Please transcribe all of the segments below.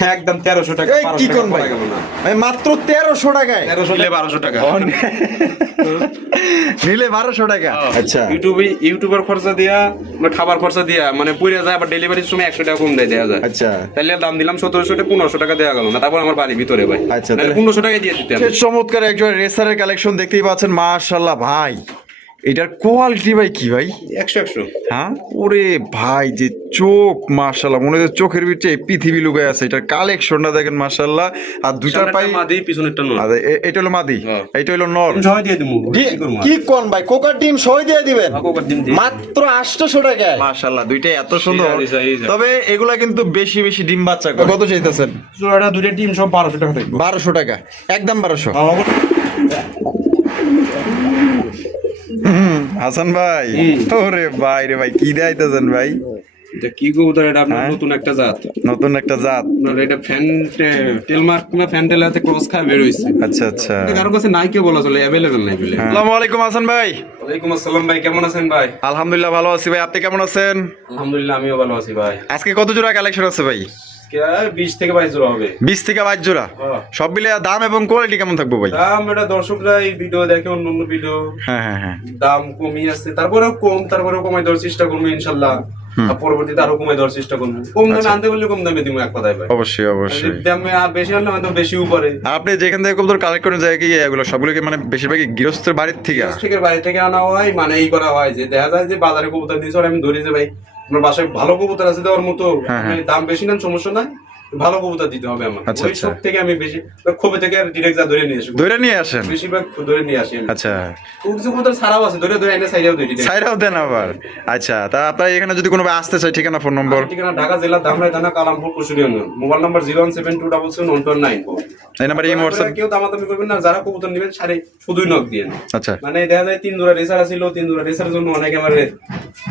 হ্যাঁ একদম তেরোশো টাকা কি কোন ভাই। ভাই মাত্র তেরোশো টাকায়। তেরোশো নিলে বারোশো টাকা। নিলে বারোশো টাকা। আচ্ছা। ইউটিউবে ইউটিউবের খরচা দিয়া মানে খাবার খরচা দিয়া মানে পুড়ে যায় আবার ডেলিভারির সময় একশো টাকা কম দেয় দেওয়া যায়। আচ্ছা। তাহলে দাম দিলাম সতেরোশো টাকা পনেরোশো টাকা দেওয়া গেল না তারপর আমার বাড়ির ভিতরে ভাই। আচ্ছা, তাহলে- পনেরোশো টাকায় দিয়ে দিতে চমৎকার একজন রেসারের কালেকশন দেখতেই পাচ্ছেন মাশাল্লাহ ভাই। এটার কোয়ালিটি ভাই কি ভাই? একশো একশো। হ্যাঁ? ওরে ভাই যে চোখ মাশাল্লাহ মনে হচ্ছে চোখের ভিতরে পৃথিবী লুকায় আছে। এটার কালেকশনটা দেখেন মাশাল্লাহ আর দুইটার পাই মাদি পিছনেরটা নয় আর এটা হলো মাদি। হ্যাঁ। এটা হলো নর। সবাই দিয়ে দিবো কি করব? কোন ভাই? কোকার ডিম সই দিয়ে দিবেন? হ্যাঁ, কোকার ডিম দিয়ে মাত্র আটশোশো টাকা মাশাল্লাহ দুইটাই এত সুন্দর। তবে এগুলা কিন্তু বেশি বেশি ডিম বাচ্চা করে। কত চাইতেছেন? জোড়াটা দুটো টিম সব বারোশো টাকা থাকবে। বারোশো টাকা। একদম বারোশো। হাসান ভাই ওরে ভাই রে ভাই কি দেখাইতেছেন ভাই? এটা কি কবুতর এটা? আপনার হ্যাঁ? নতুন একটা জাত। নতুন একটা জাত। আপনার এটা ফ্যান টেলমার্ক না ফ্যান ক্রস খায় বের হইছে। আচ্ছা আচ্ছা। এটা কারও কাছে নাই কেউ বলা চলে অ্যাভেলেবেল নাই বলে। আসসালামু আলাইকুম হাসান ভাই। ওয়ালাইকুম আসসালাম ভাই কেমন আছেন ভাই? আলহামদুলিল্লাহ ভালো আছি ভাই আপনি কেমন আছেন? আলহামদুলিল্লাহ আমিও ভালো আছি ভাই। আজকে কত জোড়া কালেকশন আছে ভাই? বিশ থেকে বাইশ জোড়া হবে। বিশ থেকে বাইশ জোড়া? হ্যাঁ। সব মিলে দাম এবং কোয়ালিটি কেমন থাকব ভাই? দাম এটা দর্শকরা এই ভিডিও দেখে অন্য অন্য ভিডিও হ্যাঁ হ্যাঁ হ্যাঁ। দাম কমই আছে। তারপরেও কম তারপরেও কমাই দেওয়ার চেষ্টা করব ইনশাল্লাহ। পরবর্তীতে আরও কমাই দেওয়ার চেষ্টা করব। কম দামে আনতে বললে কম দামে দিব এক কথায় ভাই। অবশ্যই অবশ্যই। দামে বেশি হলে হয়তো বেশি উপরে। আপনি যেখান থেকে কবুতর কালেক্ট করেন যায় কি এগুলো সবগুলোকে মানে বেশিরভাগই গৃহস্থের বাড়ির থেকে? বাড়ি থেকে আনা হয় মানে এই করা হয় যে দেখা যায় যে বাজারে কবুতর দিয়েছে আমি ধরি যে ভাই আমার বাসায় ভালো কবুতর আছে দেওয়ার মতো হ্যাঁ, হ্যাঁ। দাম বেশি নেন সমস্যা নাই ভালো কবুতর দিতে হবে আমার। আচ্ছা, আচ্ছা। সব থেকে আমি বেশি ক্ষোভে থেকে আর ডিরেক্ট যা ধরে নিয়ে আসি। ধরে নিয়ে আসেন? বেশিরভাগ ধরে নিয়ে আসি আচ্ছা। কিছু কবুতর ছাড়াও আছে ধরে ধরে এনে সাইডেও ধরি। সাইরাও দেন আবার। আচ্ছা তা আপনার এখানে যদি কোনো আসতে চাই ঠিকানা ফোন নম্বর ঠিকানা ঢাকা জেলা ধামরাই থানা Kalampur Kushuri union mobile number zero one seven two double seven one two nine এই নাম্বারে এই হোয়াটসঅ্যাপ কেউ দামাদামি করবেন না যারা কবুতর নেবেন সারে শুধুই নক দিয়ে আচ্ছা। মানে দেখা যায় তিন দুরা রেসার আছিল তিন দুরা রেসার জন্য অনেকে আমার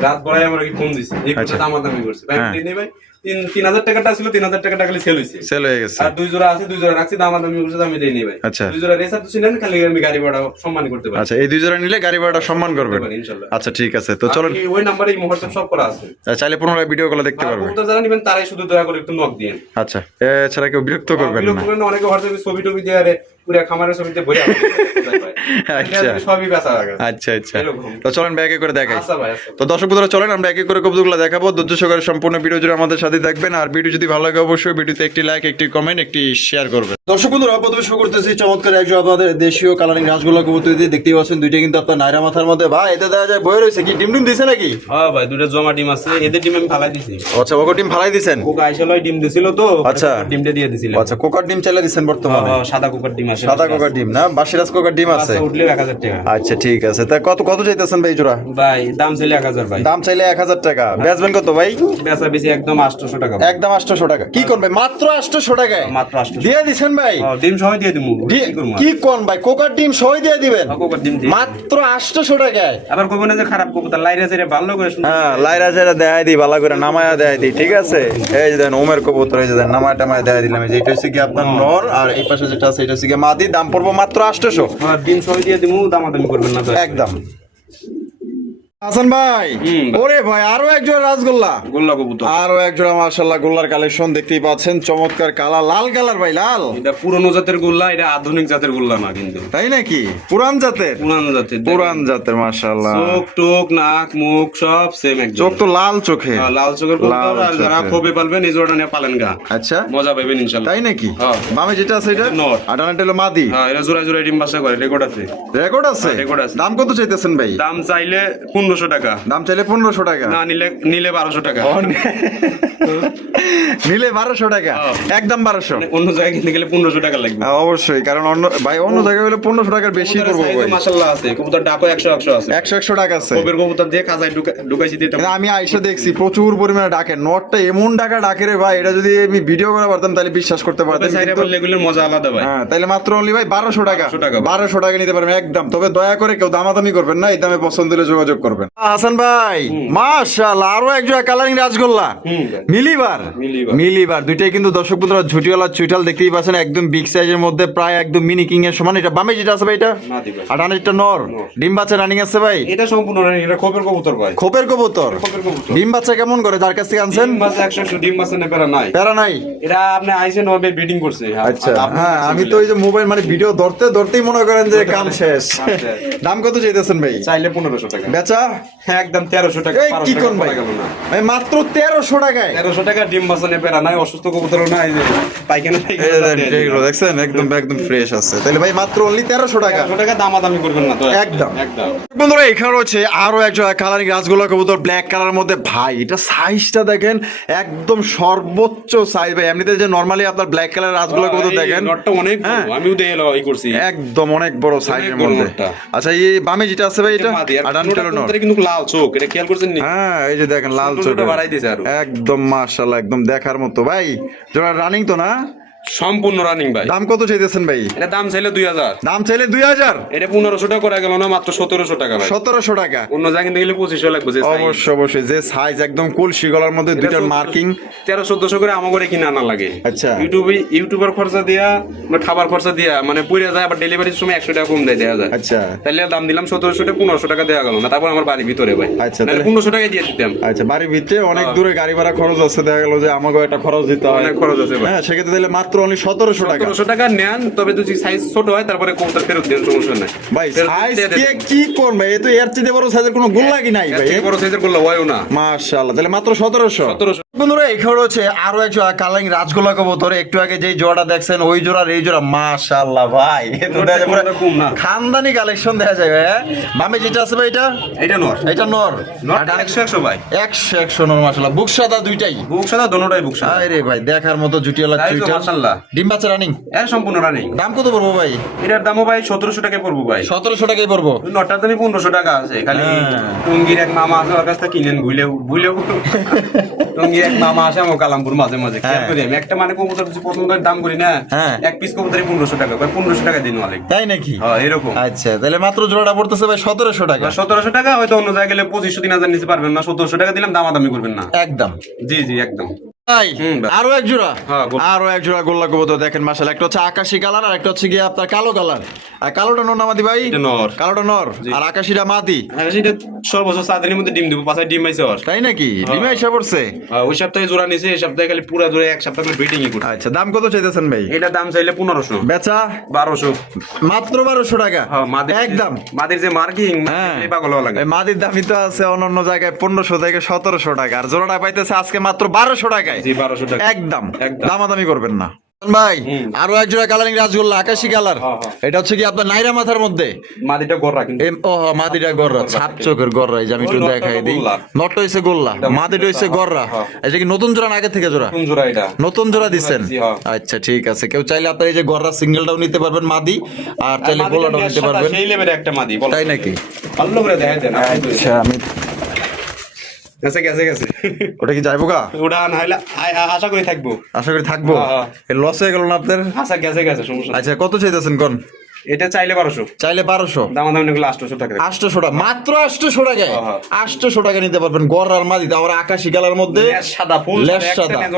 রাত ভরাই আমার কি ফোন দিছে এই আচ্ছা। দামাদামি করছে। ভাই হ্যাঁ। দিনে ভাই তিন তিন হাজার টাকাটা ছিল তিন হাজার টাকাটা খালি সেল হয়েছে। সেল হয়ে গেছে। আর দুই জোড়া আছে দুই জোড়া রাখছি দামাদামি করছে আমি দেই নি ভাই। আচ্ছা। দুই জোড়া রেসার তো ছিলেন খালি আমি গাড়ি ভাড়া সম্মান করতে পারি। আচ্ছা এই দুই জোড়া নিলে গাড়ি ভাড়াটা সম্মান করবেন। পারি, ইনশাল্লাহ। আচ্ছা ঠিক আছে তো চলুন। ওই নাম্বারে এই মুহূর্তে সব করা আছে। আচ্ছা, চাইলে পুনরায় ভিডিও কলে দেখতে পারবেন। কবুতর যারা নেবেন তারাই শুধু দয়া করে একটু নক দিয়ে আচ্ছা এছাড়া কেউ বিরক্ত করবেন না। বিরক্ত অনেকে হোয়াটসঅ্যাপে ছবি টবি দিয়ে আরে পুরো খামারের ছবিতে ভরে আচ্ছা। সবই বেচা আচ্ছা আচ্ছা। তো চলেন ব্যাগে করে দেখাই। আচ্ছা ভাই আচ্ছা তো দর্শক বন্ধুরা চলেন আমরা একে করে কবুতরগুলো দেখাবো। ধৈর্য সহকারে সম্পূর্ণ ভিডিও জুড়ে আমাদের সাথে থাকবেন। আর ভিডিও যদি ভালো লাগে অবশ্যই ভিডিওতে একটি লাইক একটি কমেন্ট একটি শেয়ার করবেন। দর্শক বন্ধুরা প্রথমে শুরু করতেছি চমৎকার একজন আপনাদের দেশীয় কালারিং রাসগোল্লা কবুতর দিয়ে দেখতেই পাচ্ছেন দুইটা কিন্তু আপনার নাইরা মাথার মধ্যে। ভাই এতে দেখা যায় বয়ে রয়েছে। কি ডিম ডিম দিছে নাকি? হ্যাঁ ভাই দুটো জমা ডিম আছে এদের ডিম আমি ফালাই দিছি। আচ্ছা ওকে ডিম ফালাই দিছেন? কোকা আইসলয় ডিম দিছিল তো আচ্ছা। ডিমটা দিয়ে দিছিল আচ্ছা কোকার ডিম চাইলে দিচ্ছেন বর্তমানে? সাদা কোকার ডিম আছে। সাদা কোকার ডিম না? বাসিরাজ কোকার ডিম আছে। আচ্ছা উঠলে টাকা। আচ্ছা ঠিক আছে। তা কত কত চাইতেছেন ভাই জোড়া? ভাই দাম এক হাজার ভাই। দাম চাইলে এক হাজার টাকা। বেচবেন কত ভাই? বেচা বেশি একদম আটশোশো টাকা একদম আটশোশো টাকা। কি করবে মাত্র টাকায়? মাত্র আটশোশো দিয়ে দিছেন ভাই? ডিম সবাই দিয়ে দিবো কি কোন ভাই? কোকার ডিম সই দিয়ে দিবেন? হ্যাঁ, কোকার ডিম মাত্র টাকায়। আবার না যে খারাপ লাইরে চাইরে ভালো করে হ্যাঁ লাইরা দেখাই দিই ভালো করে নামায়া দেখাই দিই ঠিক আছে? এই যে দেন ওমের কবুতর এই যে দেন নামায় টামায় দেখাই দিলাম। এই যে এটা হচ্ছে কি আপনার নর আর এই পাশে যেটা আছে এটা হচ্ছে কি মাদি দাম পড়ব মাত্র আটশোশো। ডিম সবাই দিয়ে দিব দামাদামি করবেন না একদম। হাসান ভাই ওরে ভাই আরও একজন রাসগোল্লা। গোল্লা কবুতর। আরও একজোড়া মার্শাল্লাহ গোল্লার কালেকশন দেখতেই পাচ্ছেন চমৎকার কালার লাল কালার ভাই লাল। এটা পুরনো জাতের গোল্লা এটা আধুনিক জাতের গোল্লা না কিন্তু। তাই নাকি? পুরান জাতের? পুরানো জাতের পুরান জাতের মার্শাল্লাহ চোখ টোক নাক মুখ সব সেম একদম। চোখ তো লাল চোখে। হ্যাঁ, লাল চোখের কবুতর আর যারা। খোপে পালবেন এই জোড়াটা নিয়ে পালেন গা। আচ্ছা। মজা পাবেন ইনশাল্লাহ তাই নাকি? হ্যাঁ। বামে যেটা আছে এটা? নর। আটানাটা হলো মাদি। হ্যাঁ এটা জোড়া জোড়া ডিম বাসা করে রেকর্ড আছে। রেকর্ড আছে? রেকর্ড আছে। দাম কত চাইতেছেন ভাই? দাম চাইলে পনেরোশো টাকা। দাম চাইলে পনেরোশো টাকা। না নিলে নিলে বারোশো টাকা। নিলে বারোশো টাকা। হ্যাঁ। একদম বারোশো। মানে অন্য জায়গায় কিনতে গেলে পনেরোশো টাকা লাগবে। অবশ্যই কারণ অন্য ভাই অন্য জায়গায় হলে পনেরোশো টাকার বেশি ভাই। মাসাল্লাহ আছে কবুতর ডাকো একশো একশো আছে। একশো একশো টাকা আছে। খোপের কবুতর দিয়ে কাজায় ঢুকাইছি দিতে আমি আইসা দেখছি প্রচুর পরিমাণে ডাকে। নটটা এমন টাকা ডাকে রে ভাই এটা যদি আমি ভিডিও করে পারতাম তাহলে বিশ্বাস করতে পারতাম এগুলোর মজা আলাদা ভাই। হ্যাঁ তাহলে মাত্র অনলি ভাই বারোশো টাকা। 1200 টাকা। বারোশো টাকা নিতে পারবেন একদম। তবে দয়া করে কেউ দামাদামি করবেন না এই দামে পছন্দ হলে যোগাযোগ করবেন। পারবেন। হাসান ভাই মাশাআল্লাহ আরও এক জোড়া কালারিং রাজগোল্লা। মিলিবার। মিলিবার। মিলিবার দুইটাই কিন্তু দর্শক বন্ধুরা ঝুটিওয়ালা চুইটাল দেখতেই পাচ্ছেন একদম বিগ সাইজের মধ্যে প্রায় একদম মিনি কিং এর সমান। এটা বামে যেটা আছে ভাই এটা? মাদি ভাই। আর ডানেরটা নর। নর। ডিম বাচ্চা রানিং আছে ভাই? এটা সম্পূর্ণ রানিং, এটা খোপের কবুতর ভাই। খোপের কবুতর? খোপের কবুতর। ডিম বাচ্চা কেমন করে? যার কাছ থেকে আনছেন? ডিম বাচ্চা একশো একশো ডিম বাচ্চা নেই প্যারা নাই। প্যারা নাই? এটা আপনি আইসেন হবে ব্রিডিং করছে। আচ্ছা হ্যাঁ আমি তো ওই যে মোবাইল মানে ভিডিও ধরতে ধরতেই মনে করেন যে কাম শেষ। দাম কত চাইতেছেন ভাই? চাইলে পনেরোশো টাকা। বেচা? হ্যাঁ, একদম তেরোশো টাকা কি কোন ভাই? ভাই মাত্র তেরোশো টাকায়? তেরোশো টাকা ডিম বাচ্চা নেই প্যারা নাই অসুস্থ কবুতর নাই এই যে পাইখানা দেখছেন একদম একদম ফ্রেশ আছে। তাহলে ভাই মাত্র অনলি তেরোশো টাকা? তেরোশো টাকা দামাদামি করবেন না তো একদম। একদম। বন্ধুরা এখানে রয়েছে আরও একজন কালারিং রাসগোল্লা কবুতর ব্ল্যাক কালার মধ্যে। ভাই এটা সাইজটা দেখেন একদম সর্বোচ্চ সাইজ ভাই এমনিতে যে নরমালি আপনার ব্ল্যাক কালার রাসগোল্লা কবুতর দেখেন নটটা অনেক। হ্যাঁ। আমিও দেখে এলো করছি। একদম অনেক বড় সাইজের মধ্যে। আচ্ছা এই বামে যেটা আছে ভাই এটা? কিন্তু লাল চোখ এটা খেয়াল করছেন হ্যাঁ এই যে দেখেন লাল চোখ সৌন্দর্যটা বাড়াই দিয়েছে একদম মার্শাল একদম দেখার মতো। ভাই জোড়া রানিং তো না? সম্পূর্ণ রানিং ভাই দাম কত চাইতেছেন ভাই? এটা দাম চাইলে দুই হাজার। দাম চাইলে দুই হাজার? এটা পনেরোশো টাকা করা গেল না মাত্র সতেরোশো টাকা সতেরোশো টাকা। অন্য কিনতে গেলে পঁচিশশো লাগবে যে অবশ্যই অবশ্যই যে সাইজ একদম কলসি গলার মধ্যে দুইটার মার্কিং তেরো চোদ্দশো করে আমার করে কিনে লাগে। আচ্ছা। ইউটিউবে ইউটিউবার খরচা দিয়া মানে খাবার খরচা দিয়া মানে পুড়ে যায় আবার ডেলিভারির সময় একশো টাকা কম দেয় দেওয়া যায়। আচ্ছা। তাহলে দাম দিলাম সতেরোশো টাকা পনেরোশো টাকা দেওয়া গেল না তারপর আমার বাড়ির ভিতরে ভাই। আচ্ছা, তাহলে- পনেরোশো টাকায় দিয়ে দিতাম। আচ্ছা বাড়ির ভিতরে অনেক দূরে গাড়ি ভাড়া খরচ আছে দেখা গেল যে আমাকেও একটা খরচ দিতে হয়। অনেক খরচ আছে। হ্যাঁ সেক্ষেত্রে দিলে মাত্র অনলি সতেরোশো টাকা। সতেরোশো টাকা নেন তবে যদি সাইজ ছোট হয় তারপরে কবুতর ফেরত দেন সমস্যা নাই। ভাই সাইজ দিয়ে কে কি করবে? এ তো এর চেয়ে বড় সাইজের কোনো গোল্লা কি নাই ভাই? বড় সাইজের হয়ও না। মাশাআল্লাহ তাহলে মাত্র সতেরোশো। সতেরোশো। বন্ধুরা এখানে রয়েছে আরও এক জোড়া কালারিং রাজগোলা কবুতর। একটু আগে যেই জোড়াটা দেখছেন ওই জোড়ার এই জোড়া মাশাআল্লাহ ভাই? খানদানি কালেকশন দেখা যায় ভাই হ্যাঁ? বামে যেটা আছে ভাই এটা? এটা নর। এটা নর। নর একশো একশো ভাই। একশো একশো নর মাশাআল্লাহ। বুক সাদা দুইটাই। বুক সাদা দোনোটাই বুক সাদা আরে ভাই দেখার মতো জুটিওয়ালা তো, মাশাআল্লাহ। ডিম বাচ্চা রানিং এর সম্পূর্ণ রানিং দাম কত পড়ব ভাই? এটার দামও ভাই সতেরোশো টাকায় পড়ব ভাই। সতেরোশো টাকাই পড়ব? নটার দামই পনেরোশো টাকা আছে। খালি হ্যাঁ। টুঙ্গির এক মামা আছে ওর কাছ থেকে কিনেন ভুলেও ভুলেও টুঙ্গির এক মামা আসে আমার কালামপুর মাঝে মাঝে খেয়াল হ্যাঁ। করি আমি। একটা মানে কবুতর পছন্দ করে দাম করি না হ্যাঁ। এক পিস কবুতরই পনেরোশো টাকা ভাই পনেরোশো টাকা দিন মালিক। তাই নাকি? হ্যাঁ এরকম। আচ্ছা তাহলে মাত্র জোড়াটা পড়তেছে ভাই সতেরোশো টাকা। সতেরোশো টাকা হয়তো অন্য জায়গায় গেলে পঁচিশশো তিন হাজার নিতে পারবেন না সতেরোশো টাকা দিলাম দামাদামি করবেন না। একদম। জি জি একদম। আরও এক জোড়া? হ্যাঁ, আরও এক জোড়া গোল্লা কবুতর দেখেন মাসাল একটা হচ্ছে আকাশি কালার আর একটা হচ্ছে গিয়ে আপনার কালো কালার। আর কালোটা নর নামাদি ভাই? নর। কালোটা নর। আর আকাশিটা মাদি? আর সেটা সর্বোচ্চ মধ্যে ডিম দেবো পাঁচটা ডিম পাইছে ওর। তাই নাকি? ডিমে এসে পড়ছে? হ্যাঁ, ওই সপ্তাহে জোড়া নিছে এই সপ্তাহে খালি পুরা জোড়া এক সপ্তাহ করে ব্রিডিং করছে। আচ্ছা দাম কত চাইতেছেন ভাই? এটা দাম চাইলে পনেরোশো। বেচা? বারোশো। মাত্র বারোশো টাকা? হ্যাঁ, মাদের একদম। মাদের যে মার্কিং হ্যাঁ। পাগল লাগে। মাদির দামই তো আছে অন্য অন্য জায়গায় পনেরোশো থেকে সতেরোশো টাকা। আর জোড়াটা পাইতেছে আজকে মাত্র বারোশো টাকায়। জি বারোশো টাকা। একদম। দামাদামি করবেন না। ভাই আরও এক জোড়া কালারিং রাসগোল্লা আকাশি কালার হ্যাঁ, হ্যাঁ। এটা হচ্ছে কি আপনার নাইরা মাথার মধ্যে? মাদিটা গররা কিন্তু। ও মাদিটা গররা। ছাপ চোখের গররা এই যে আমি একটু দেখাই দিই। হইছে গোল্লা। মাদিটা হইছে গররা। হ্যাঁ। এটা কি নতুন জোড়া আগে থেকে জোড়া? কোন জোড়া এটা। নতুন জোড়া দিচ্ছেন হ্যাঁ। আচ্ছা ঠিক আছে। কেউ চাইলে আপনার এই যে গররা সিঙ্গেলটাও নিতে পারবেন মাদি। আর চাইলে নেয়ার নিতে পারবেন। সেই লেভেলের একটা মাদি তাই নাকি? ভালো করে দেখাই দেন আচ্ছা আমি গেছে গেছে গেছে। ওটা কি যাইবো গা? ওটা না হলে আ- আ- আশা করি থাকব। আশা করি থাকব? হ্যাঁ, লস হয়ে গেল না আপনার? আশা গেছে গেছে সমস্যা আচ্ছা কত চাইতেছেন কোন? এটা চাইলে বারোশো। চাইলে বারোশো। দামা দাম নিয়ে আটশোশো টাকা আটশোশো টাকা। মাত্র আটশোশো টাকায়? হ্যাঁ, হ্যাঁ। আটশোশো টাকা নিতে পারবেন গড় আর মাদি আবার আকাশি কালার মধ্যে সাদা ফুল সাদা।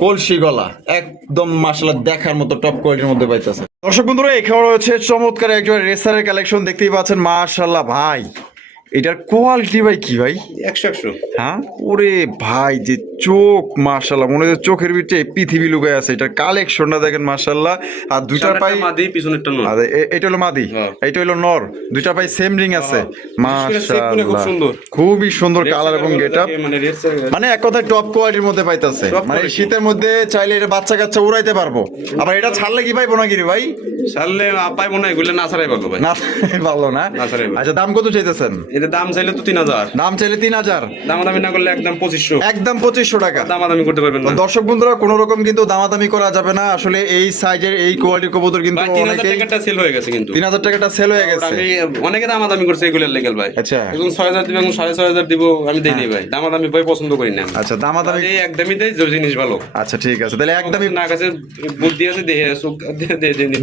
কলসি গলা। একদম মাসালা দেখার মতো টপ কোয়ালিটির মধ্যে পাইতেছে। দর্শক বন্ধুরা এখানে রয়েছে চমৎকার একজন রেসারের কালেকশন দেখতেই পাচ্ছেন মাশাল্লাহ ভাই। এটার কোয়ালিটি ভাই কি ভাই? একশো একশো। হ্যাঁ? ওরে ভাই যে চোখ মাশাল্লাহ মনে হচ্ছে চোখের ভিতরে পৃথিবী লুকায় আছে। এটার কালেকশনটা দেখেন মাশাল্লাহ আর দুইটার পাই মাদি পিছনেরটা নয় আর এ- এটা হলো মাদি। হ্যাঁ। এটা হলো নর। দুইটা পাই সেম রিং আছে। সুন্দর। খুবই সুন্দর কালার এবং গেটআপ। মানে মানে এক কথায় টপ কোয়ালিটির মধ্যে পাইতাছে। মানে শীতের মধ্যে চাইলে এটা বাচ্চা কাচ্চা উড়াইতে পারব। আবার এটা ছাড়লে কি পাইবো নাকি রে ভাই? ছাড়লে পাই মনে হয় এগুলো না ছাড়াই ভালো ভাই। না ভালো না? না আচ্ছা দাম কত চাইতেছেন? এটা দাম চাইলে তো তিন হাজার। দাম চাইলে তিন হাজার। দাম দামি না করলে একদম পঁচিশশো। একদম পঁচিশশো টাকা। দামাদামি করতে পারবেন না। দর্শক বন্ধুরা কোন রকম কিন্তু দামাদামি করা যাবে না। আসলে এই সাইজের এই কোয়ালিটির কবুতর কিন্তু তিন হাজার টাকাটা সেল হয়ে গেছে কিন্তু। তিন হাজার টাকাটা সেল হয়ে গেছে। আমি অনেকে দামাদামি করছে এগুলোর লেগেল ভাই। আচ্ছা। ছয় হাজার দিব সাড়ে ছয় হাজার দিব আমি দেই ভাই। দামাদামি ভাই পছন্দ করি না আচ্ছা দামাদামি এই একদমই যে জিনিস ভালো। আচ্ছা ঠিক আছে। তাহলে একদমই না কাছে বুদ্ধি আছে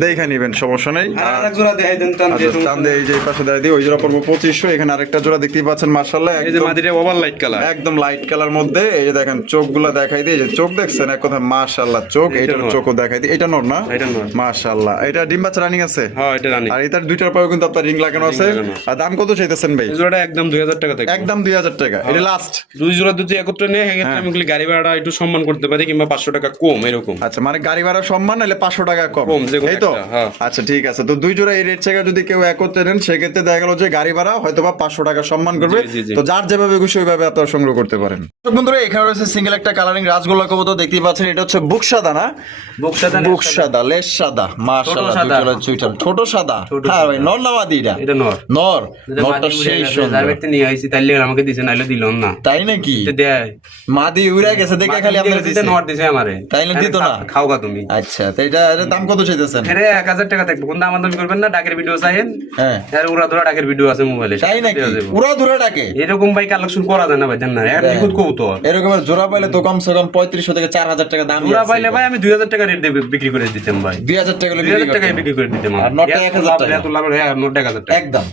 দেখে নিবেন সমস্যা নেই। আর এক জোড়া দেখাই দেন টান দিয়ে আচ্ছা দিয়ে এই যে পাশে দিই ওই জোড়া পড়ব পঁচিশশো। এখানে আর আরেকটা জোড়া দেখতেই পাচ্ছেন মার্শাল্লাহ এই যে মাদিটা ওভার লাইট কালার একদম লাইট কালার মধ্যে এই যে দেখেন চোখগুলো দেখাই দিয়ে যে চোখ দেখছেন? এক কথা মাশাআল্লাহ চোখ এটার। চোখও দেখাই দিয়ে। এটা নর না? এটা মাশাআল্লাহ। এটা ডিম বাচ্চা রানিং আছে? হ্যাঁ এটা রানি আর এটার দুইটার পাও কিন্তু আপনার রিং লাগানো আছে। আর দাম কত চাইতেছেন ভাই? জোড়াটা একদম দুই হাজার টাকা থেকে। একদম দুই হাজার টাকা। এটা লাস্ট দুই জোড়া দুটি একত্রে নিয়ে সেক্ষেত্রে আমি বলি গাড়ি ভাড়াটা একটু সম্মান করতে পারি কিংবা পাঁচশো টাকা কম এরকম। আচ্ছা মানে গাড়ি ভাড়া সম্মান নাহলে পাঁচশো টাকা কম। এই তো? হ্যাঁ। আচ্ছা ঠিক আছে। তো দুই জোড়া এই রেট থেকে যদি কেউ একত্রে নেন সেক্ষেত্রে দেখা গেল যে গাড়ি ভাড়া হয়তো বা পাঁচশো টাকা সম্মান করবে। তো যার যেভাবে খুশি ওইভাবে আপনারা সংগ্রহ করতে পারেন। বন্ধুরা এখানে রয়েছে সিঙ্গেল একটা কালারিং রাজগোল্লা কবুতর দেখতেই পাচ্ছেন এটা হচ্ছে বুক সাদা না? বুক সাদা বুক সাদা। লেস সাদা। মাশাআল্লাহ সাদা। চুইটার ছোট সাদা? হ্যাঁ ভাই নর না মাদি এটা? এটা নর। নর? নরটা সেই সুন্দর। নিয়ে আইছি তাইলে আমাকে দিছে নাইলে দিল না। তাই নাকি? এটা দেয়। মাদি উড়ে গেছে দেখে খালি আপনার নর দিছে আমারে। তাইলে দিত না? খাও গা তুমি। আচ্ছা তো এটা এটার দাম কত চাইতেছেন? আরে এক হাজার টাকা থাকবে। কোন দাম দামি করবেন না? ডাকের ভিডিও চাইেন হ্যাঁ। আর উড়া ধরা ডাকের ভিডিও আছে মোবাইলে তাই নাকি? পুরো দূরে ডাকে? এরকম ভাই কালেকশন করা যায় না ভাই জান না? এর নিখুঁত কবুতর। এরকম জোড়া পাইলে তো কমসে কম পঁয়ত্রিশশো থেকে চার হাজার টাকা দাম জোড়া পাইলে ভাই আমি দুই হাজার টাকা রেট বিক্রি করে দিতাম ভাই। দুই হাজার টাকা দুই বিক্রি হাজার টাকায় বিক্রি করে দিতাম। আর নটা এক হাজার টাকা। লাভ হ্যাঁ নোট এক হাজার টাকা। একদম।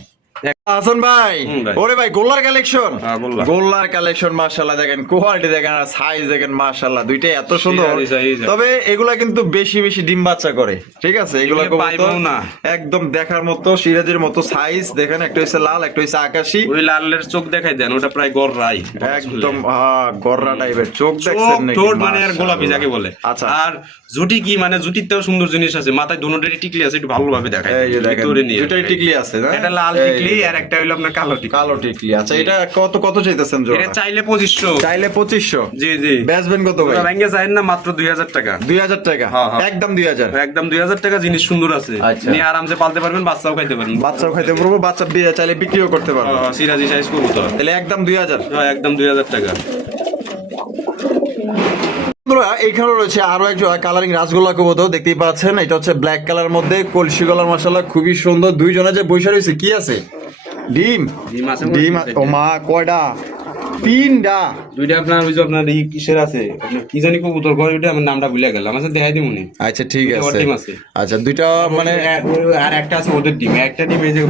হাসান ভাই ওরে ভাই গোল্লার কালেকশন হ্যাঁ, গোল্লার কালেকশন মাশাআল্লাহ দেখেন কোয়ালিটি দেখেন আর সাইজ দেখেন মাশাআল্লাহ দুইটাই এত সুন্দর। তবে এগুলা কিন্তু বেশি বেশি ডিম বাচ্চা করে ঠিক আছে? এগুলা না। একদম দেখার মতো সিরাজের মতো সাইজ দেখেন একটা লাল একটা আকাশি। ওই লালের চোখ দেখাই দেন ওটা প্রায় গড় রাই একদম হ্যাঁ গররা টাইপের চোখ দেখছেন নাকি? ঠোঁট মানে আর গোলাপি যাকে বলে। আচ্ছা। আর জুটি কি মানে জুটিতেও সুন্দর জিনিস আছে মাথায় দুটোটারই টিকলি আছে একটু ভালোভাবে দেখায় এই দেখেন ভিতরে টিকলি আছে এটা লাল টিকলি। আর একটা হইল আপনার কালো টিকলি। কালো টিকলি আচ্ছা এটা কত কত চাইতেছেন জোড়া? এটা চাইলে পঁচিশশো। চাইলে পঁচিশশো? জি জি। বেচবেন কত ভাই? ওরা ভেঙে যায় না মাত্র দুই হাজার টাকা। দুই হাজার টাকা? হ্যাঁ, হ্যাঁ। একদম দুই হাজার? একদম দুই হাজার টাকা জিনিস সুন্দর আছে। আচ্ছা। নিয়ে আরামসে পালতে পারবেন বাচ্চাও খাইতে পারবেন। বাচ্চাও খাইতে পারব বাচ্চা বিয়ে চাইলে বিক্রিও করতে পারব। সিরাজি সাইজ কবুতর। তাহলে একদম দুই হাজার? হ্যাঁ, একদম দুই হাজার টাকা। বন্ধুরা এইখানে রয়েছে আরও এক কালারিং রাসগোল্লা কবুতর দেখতেই পাচ্ছেন এটা হচ্ছে ব্ল্যাক কালার মধ্যে কলসি গলার মশলা খুবই সুন্দর। দুইজনে যে বৈশা রয়েছে কি আছে? ডিম ডিম আছে ডিম মনে হয় ও মা কয়টা তিনটা। দুইটা আপনার ওই যে আপনার এই কিসের আছে? আপনার কি জানি কবুতর ঘর ওইটা আমার নামটা ভুলে গেলাম। আমার দেখাই দিই মনে আচ্ছা ঠিক আছে। আচ্ছা দুইটা মানে আর একটা আছে ওদের টিম একটা টিম এই যে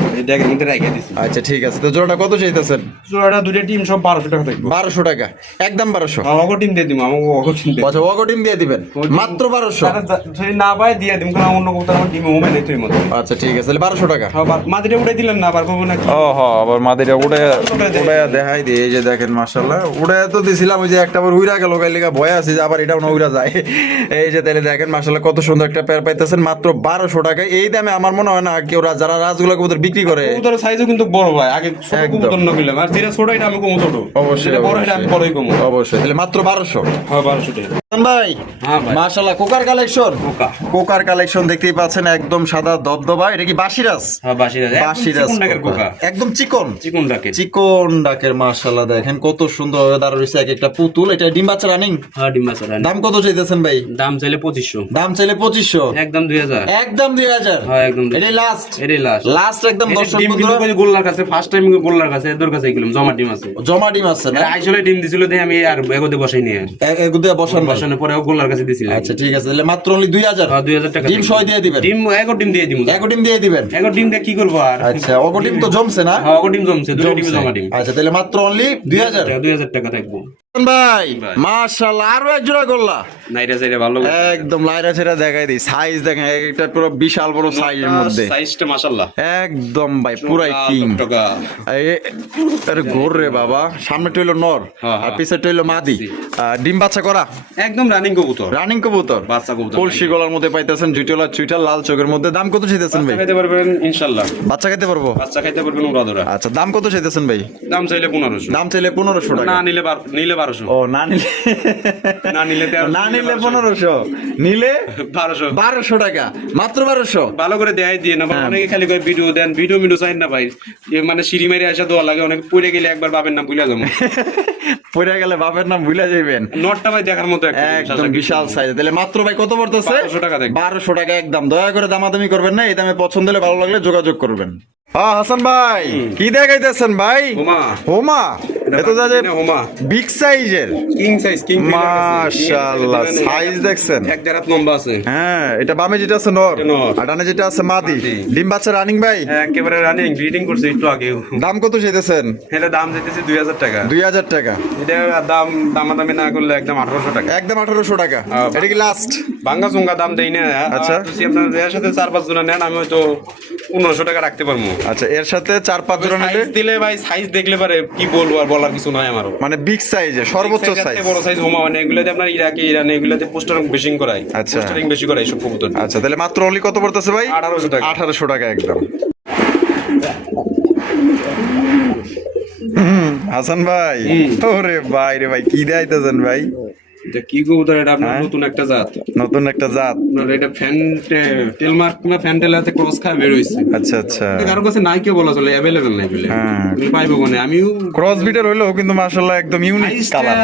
মধ্যে রেখে দিছি। আচ্ছা ঠিক আছে। তো জোড়াটা কত চাইতেছেন? জোড়াটা দুইটা টিম সব বারোশো টাকা থাকবে। বারোশো টাকা। একদম বারোশো। আমাকে টিম দিয়ে দিব আমাকে অগো টিম দিয়ে আচ্ছা ডিম দিয়ে দিবেন? মাত্র বারোশো? যদি না পায় দিয়ে দিম কারণ অন্য কবুতর আমার টিমে উমে নেই তুই মতো আচ্ছা ঠিক আছে। তাহলে বারোশো টাকা। মাদিটা উঠে দিলেন না আবার পাবো নাকি? ও হ্যাঁ আবার মাদিটা উড়ে উড়ে দেখাই দিয়ে এই যে দেখেন মাশাল্লাহ উড়ে তো দিছিলাম ওই যে একটা আবার উইরা গেল গাই লেগা ভয় আছে যে আবার এটাও না উইরা যায়। এই যে তাহলে দেখেন মাশাল্লাহ কত সুন্দর একটা পেয়ার পাইতেছেন মাত্র বারোশো টাকায়। এই দামে আমার মনে হয় না কেউ যারা রাজগুলা কবুতর বিক্রি করে কবুতর সাইজও কিন্তু বড় ভাই। আগে ছোট কবুতর না কিনলাম আর যেটা ছোট এটা আমি কম ছোট। অবশ্যই, বড় এটা আমি বড়ই কম। অবশ্যই। তাহলে মাত্র বারোশো। হ্যাঁ বারোশো টাকা। ভাই মাশাল্লাহ কোকার কালেকশন? কোকার কালেকশন দেখতেই পাচ্ছেন একদম সাদা দবদবা। এটা কি বাসিরাস বাসিরা বাসিরাস চিকুন ডাকের পোকা একদম চিকন? চিকুন ডাকের। চিকন ডাকের মাশাল্লাহ দেখেন কত সুন্দর দাঁড়া রয়েছে এক একটা পুতুল। এটা ডিম বাচ্চা রানিং? ডিম আছে রানী। দাম কত চাইতেছেন ভাই? দাম চাইলে পঁচিশশো। দাম চাইলে পঁচিশশো? একদম দুই হাজার। একদম দুই হাজার? একদম এটাই লাস্ট এটাই লাস্ট লাস্ট একদম দর্শক ডিম কিন্তু বন্ধুরা। ওই গোল্লার কাছে ফার্স্ট টাইম গোল্লার কাছে এদের কাছে গেলাম জমা ডিম আছে। জমা ডিম আছে ডিম দিছিল দিয়ে আমি আর বসাই নিয়ে এগুদে বসান বসানোর পরে গোলার কাছে দিছিলাম আচ্ছা ঠিক আছে তাহলে মাত্র অনলি দুই হাজার? হ্যাঁ দুই হাজার টাকা ডিম সহ দিয়ে দিবেন? ডিম এগো ডিম দিয়ে দিব। এগো ডিম দিয়ে দিবেন? এগো ডিম দিয়ে কি করব আর? আচ্ছা অগো ডিম তো জমছে না? হ্যাঁ অগো ডিম জমছে দুটো ডিম জমা ডিম। আচ্ছা তাহলে মাত্র অনলি দুই হাজার? দুই হাজার টাকা থাকব। ভাই ভাই। আরও এক জোড়া করলা নাইটা সাইডে ভালো একদম লাইরা ছেড়া দেখাই দিই। সাইজ দেখেন একটা পুরো বিশাল বড় সাইজের মধ্যে। সাইজটা মাশাআল্লাহ। একদম ভাই পুরাই কিং আরে গোর রে বাবা। সামনে টইলো নর হ্যাঁ, আর হ্যাঁ। পিছে টইলো মাদি। ডিম বাচ্চা করা? একদম রানিং কবুতর। রানিং কবুতর? বাচ্চা কবুতর কলসি গলার মধ্যে পাইতেছেন জুটিওলা চুইটা লাল চোখের মধ্যে। দাম কত চাইতেছেন ভাই? খাইতে পারবেন ইনশাআল্লাহ। বাচ্চা খাইতে পারব? বাচ্চা পারবেন আচ্ছা দাম কত চাইতেছেন ভাই? দাম চাইলে পনেরোশো। দাম চাইলে পনেরোশো টাকা। না নিলে নিলে বারোশো। ও না নিলে না নিলে না নিলে পনেরোশো। নিলে বারোশো। বারোশো টাকা মাত্র বারোশো। ভালো করে দেখাই দিয়ে না হ্যাঁ। অনেকে খালি করে ভিডিও দেন ভিডিও ভিডিও চাই না ভাই। মানে সিঁড়ি মেরে আসা দেওয়া লাগে অনেক পড়ে গেলে একবার বাপের নাম ভুলে যাব। পড়ে গেলে বাপের নাম ভুলে যাবেন নটটা ভাই দেখার মতো একদম বিশাল সাইজ তাহলে মাত্র ভাই কত পড়তেছে? 1200 টাকা বারোশো টাকা একদম। দয়া করে দামাদামি করবেন না এই দামে পছন্দ হলে ভালো লাগলে যোগাযোগ করবেন। হ্যাঁ হাসান ভাই কি দেখাইতেছেন ভাই? হোমা। হোমা। এত যা বিগ সাইজের। কিং সাইজ কিং মাশাআল্লাহ সাইজ দেখছেন? এক দেড় হাত লম্বা আছে। হ্যাঁ এটা বামে যেটা আছে নর আর ডানে যেটা আছে মাদি। মাদি। ডিম বাচ্চা রানিং ভাই? একেবারে রানিং ব্রিডিং করছে একটু আগেও। দাম কত চাইতেছেন? এটা দাম যেতেছে দুই হাজার টাকা। দুই হাজার টাকা। এটা দাম দামাদামি না করলে একদম আঠারোশো টাকা। একদম আঠারোশো টাকা। এটা কি লাস্ট ভাঙ্গা চুঙ্গা দাম দেই না। আচ্ছা। যদি আপনার এর সাথে চার পাঁচ জনা নেন আমি হয়তো টাকা রাখতে পারব। আচ্ছা এর সাথে চার পাঁচ জোড়া নিলে? দিলে ভাই সাইজ দেখলে পারে কি বলব আর বলার কিছু নাই আমারও। মানে বিগ সাইজে সর্বোচ্চ সাইজ বড় সাইজ হোমা মানে এগুলাতে আপনার ইরাকি ইরান এগুলাতে পোস্টার বেশি করায়। আচ্ছা। পোস্টারিং বেশি করায় সব কবুতর। আচ্ছা তাহলে মাত্র অলি কত পড়তেছে ভাই? আঠারোশো টাকা। আঠারোশো টাকা একদম। হাসান ভাই। ওরে ভাই রে ভাই কি দাইতেছেন ভাই? এটা কি কবুতর এটা আপনার হ্যাঁ? নতুন একটা জাত। নতুন একটা জাত। আপনার এটা ফ্যান টেল মার্ক কিংবা ফ্যান টেলাতে ক্রস বের হইছে। আচ্ছা আচ্ছা। কারও কাছে নাই কেউ বলা চলে অ্যাভেলেবেল নাই বলে। হ্যাঁ। তুমি পাইবো কোনে? আমিও ক্রস বিটের কিন্তু মাশাআল্লাহ একদম ইউনিক কালার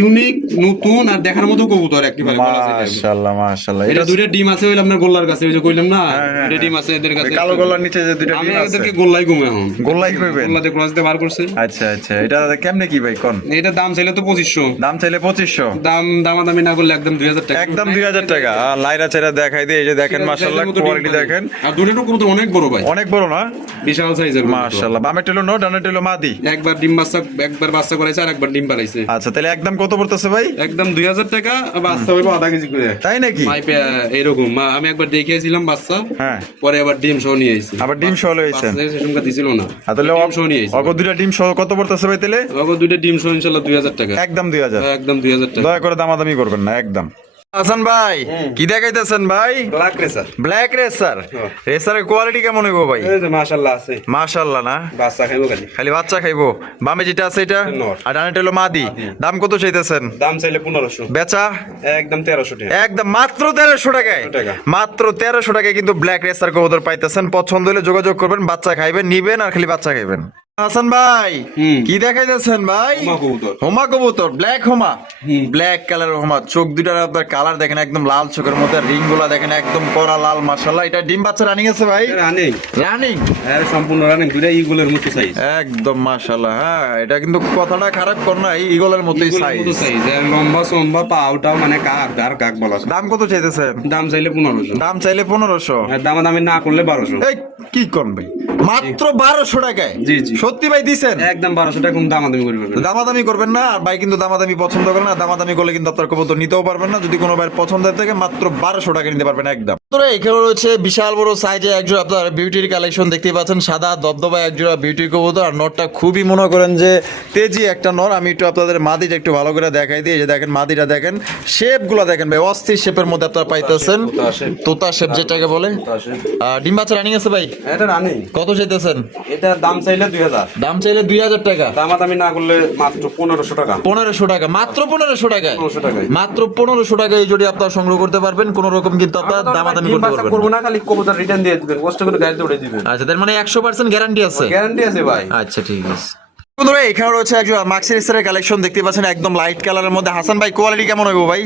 ইউনিক নতুন আর দেখার মতো কবুতর একেবারে বলা যায় মাশাআল্লাহ মাশাআল্লাহ। এটা দুইটা ডিম আছে হইলে আপনার গোল্লার কাছে ওই যে কইলাম না? হ্যাঁ, হ্যাঁ, দুইটা ডিম আছে এদের কাছে কালো গলার নিচে যে দুইটা ডিম আছে। এদেরকে গোল্লাই ঘুমে এখন। গোল্লাই কইবেন গোল্লাতে ক্রস দিয়ে বার করছে। আচ্ছা আচ্ছা। এটা কেমনে কি ভাই কোন? এটা দাম চাইলে তো পঁচিশশো। দাম চাইলে পঁচিশশো। দাম দামাদামি না করলে একদম দুই হাজার টাকা। একদম দুই হাজার টাকা। আর লাইরা চেরা দেখাই দিয়ে এই যে দেখেন মাশাআল্লাহ কোয়ালিটি দেখেন। আর দুটো কবুতর অনেক বড় ভাই। অনেক বড় না? বিশাল সাইজের মাশাআল্লাহ। বামে টেলো নো ডানে টেলো মাদি। একবার ডিম বাচ্চা একবার বাচ্চা করাইছে আর একবার ডিম বাড়াইছে আচ্ছা তাহলে একদম কত পড়তেছে ভাই? একদম দুই হাজার টাকা বাচ্চা হইবো আধা কেজি করে। তাই নাকি? এরকম। আমি একবার দেখিয়েছিলাম বাচ্চা। হ্যাঁ। পরে আবার ডিম সহ নিয়ে আইছি। আবার ডিম সহ লইছেন। সেসমকা দিছিল না। তাহলে ডিম সহ নিয়ে আইছি। অগ দুইটা ডিম সহ কত পড়তেছে ভাই তাহলে? দুইটা ডিম সহ ইনশাল্লাহ দুই হাজার টাকা। একদম দুই হাজার। একদম দুই হাজার টাকা। দয়া করে দামাদামি করবেন না একদম। হাসান ভাই কি দেখাইতেছেন ভাই? Black racer black racer. রেসারের quality কেমন হইব ভাই? মাশাআল্লাহ আছে। মাশাআল্লাহ না? বাচ্চা খাইবো খালি। খালি বাচ্চা খাইবো। বামে যেটা আছে এটা? আর টেলো মাদি। দাম কত চাইতেছেন? দাম চাইলে পনেরোশো। বেচা? একদম তেরোশো টাকা। একদম মাত্র তেরোশো টাকায়। মাত্র তেরোশো টাকায় কিন্তু ব্ল্যাক রেসার কবুতর পাইতেছেন। পছন্দ হলে যোগাযোগ করবেন বাচ্চা খাইবেন নিবেন আর খালি বাচ্চা খাইবেন। হাসান ভাই। কি দেখাইতেছেন ভাই? হোমা কবুতর। ব্ল্যাক হোমা। ব্ল্যাক কালার হোমা। চোখ দুটার আপনার কালার দেখেন একদম লাল চোখের মধ্যে রিংগুলা দেখেন একদম কড়া লাল মাসাল্লাহ এটা ডিম বাচ্চা রানিং আছে ভাই? রানিং রানিং হ্যাঁ সম্পূর্ণ রানিং দুইটা ইগুলের মতো সাইজ একদম মাশাল্লাহ হ্যাঁ এটা কিন্তু কথাটা খারাপ কর না ইগলের মতোই সাইজ সাইজ লম্বা সম্বা পাউটাও মানে কাক আর কাক বলা দাম কত চাইতেছেন? দাম চাইলে পনেরোশো। দাম চাইলে পনেরোশো। আর দামাদামি না করলে বারোশো। এই কি ভাই? মাত্র বারোশো টাকায় জি, জি। সত্যি ভাই দিছেন? একদম বারোশো টাকা কোন দামাদামি করবে না। দামাদামি করবেন না আর ভাই কিন্তু দামাদামি পছন্দ করেন না দামাদামি করলে কিন্তু আপনার কবুতর নিতেও পারবেন না যদি কোনো ভাই পছন্দের থেকে মাত্র বারোশো টাকা নিতে পারবেন একদম। এখানে রয়েছে বিশাল বড় সাইজে একজোড়া আপনার বিউটির কালেকশন দেখতে পাচ্ছেন সাদা দবদবা একজোড়া বিউটি কবুতর আর নরটা খুবই মনে করেন যে তেজি একটা নর আমি একটু আপনাদের মাদিটা একটু ভালো করে দেখাই দিই যে দেখেন মাদিটা দেখেন শেপগুলা দেখেন ভাই অস্থির শেপের মধ্যে আপনারা পাইতেছেন। তোতা তোতা শেপ যেটাকে বলে। আর ডিম বাচ্চা রানিং আছে ভাই? এটা রানিং কত চাইতেছেন? এটা দাম চাইলে দুই হাজার দাম চাইলে দুই হাজার টাকা। দামাদামি না করলে মাত্র পনেরোশো টাকা। পনেরোশো টাকা মাত্র পনেরোশো টাকায়। পনেরোশো টাকা মাত্র পনেরোশো টাকায় যদি আপনার সংগ্রহ করতে পারবেন কোন রকম কিন্তু আপনার দামাদামি করতে পারবেন করব না খালি কবুতর রিটার্ন দিয়ে দিবেন কষ্ট করে গাড়িতে উঠে দিবেন। আচ্ছা তার মানে একশো পার্সেন্ট গ্যারান্টি আছে। গ্যারান্টি আছে ভাই। আচ্ছা ঠিক আছে। বন্ধুরা এখানে রয়েছে একজন মাক্সির কালেকশন দেখতে পাচ্ছেন একদম লাইট কালারের মধ্যে। হাসান ভাই কোয়ালিটি কেমন হইব ভাই?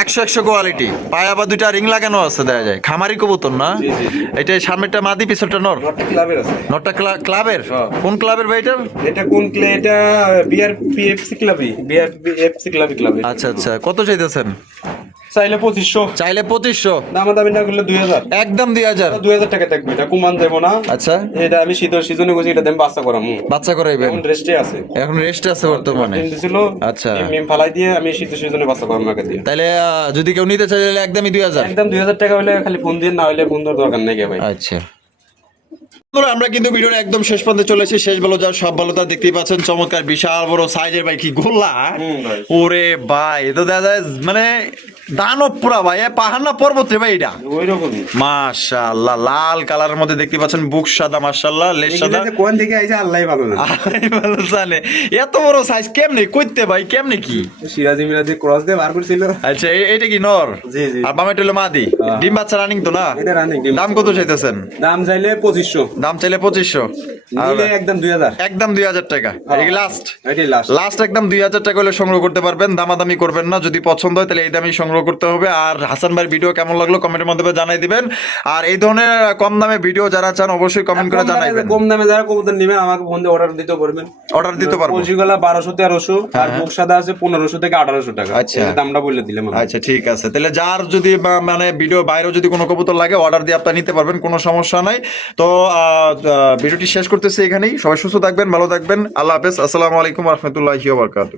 একশো একশো কোয়ালিটি পায়ে আবার দুইটা রিং লাগানো আছে দেখা যায়। খামারি কবুতর না। এটা সামনেরটা মাদি পিছনটা নর। নটটা ক্লাবের হ্যাঁ। কোন ক্লাবের ভাই এটা? এটা কোন এটা ক্লাবই ক্লাবই ক্লাবে আচ্ছা আচ্ছা। কত চাইতেছেন? চাইলে পঁচিশশো। চাইলে পঁচিশশো। দামা দামি না করলে দুই হাজার। একদম দুই হাজার। দুই হাজার টাকা থাকবে এটা কুমান দেবো না। আচ্ছা। এটা আমি শীতের সিজনে গেছি এটা আমি বাচ্চা করাম। বাচ্চা করাইবেন। এখন রেস্টে আছে। এখন রেস্ট আছে বর্তমানে। দিছিল আচ্ছা। মিম ফালাই দিয়ে আমি শীতের সিজনে বাচ্চা করাম মাকে দিয়ে। তাহলে যদি কেউ নিতে চাই তাহলে একদমই দুই হাজার। একদম দুই হাজার টাকা হলে খালি ফোন দিয়ে না হলে ফোন দেওয়ার দরকার নেই ভাই। আচ্ছা। আমরা কিন্তু ভিডিওর একদম শেষ পর্যন্ত চলে এসেছি। শেষ ভালো যা সব ভালো তা দেখতেই পাচ্ছেন। চমৎকার বিশাল বড় সাইজের ভাই কি গোল্লা। ওরে ভাই এ তো দেখা যায় মানে দানব পুরা ভাই এ পাহাড় না পর্বত রে ভাই এটা। মাশাআল্লাহ লাল কালারের মধ্যে দেখতে পাচ্ছেন বুক সাদা মাশাআল্লাহ লেজ সাদা। কোন থেকে আইছে আল্লাহ ভালো জানে। আরে ভালো জানে। এত বড় সাইজ কেমনে? কইতে ভাই কেমনে কি? সিরাজি মিরাজি ক্রস দিয়ে বার করছিল। আচ্ছা এটা কি নর? জি, জি। আর বামে হলো মাদি। ডিম বাচ্চা রানিং তো না? এটা রানিং দাম কত চাইতেছেন? দাম চাইলে পঁচিশশো। দাম চাইলে পঁচিশশো। নিলে একদম দুই হাজার। একদম দুই হাজার টাকা। এই লাস্ট এটাই লাস্ট লাস্ট একদম দুই হাজার টাকা হলে সংগ্রহ করতে পারবেন। দামাদামি করবেন না। যদি পছন্দ হয় তাহলে এই দামই সংগ্রহ করতে হবে। আর হাসান ভাইয়ের ভিডিও কেমন লাগল কমেন্টের মাধ্যমে জানাই দিবেন। আর এই ধরনের কম দামে ভিডিও যারা চান অবশ্যই কমেন্ট করে জানাইবেন। কম দামে যারা কবুতর নেবেন আমাকে ফোন দিয়ে অর্ডার দিতে পারবেন। অর্ডার দিতে পারব। পঁচিশগুলা বারোশো তেরোশো আর বুক আছে পনেরোশো থেকে আঠারোশো টাকা। আচ্ছা। দামটা বলে দিলাম আচ্ছা ঠিক আছে। তাহলে যার যদি বা- মানে ভিডিও বাইরেও যদি কোনো কবুতর লাগে অর্ডার দিয়ে আপনারা নিতে পারবেন কোনো সমস্যা নাই। তো ভিডিওটি শেষ করতেছি এখানেই। সবাই সুস্থ থাকবেন ভালো থাকবেন। আল্লাহ হাফেজ। আসসালামু আলাইকুম রহমতুল্লাহি বারকাত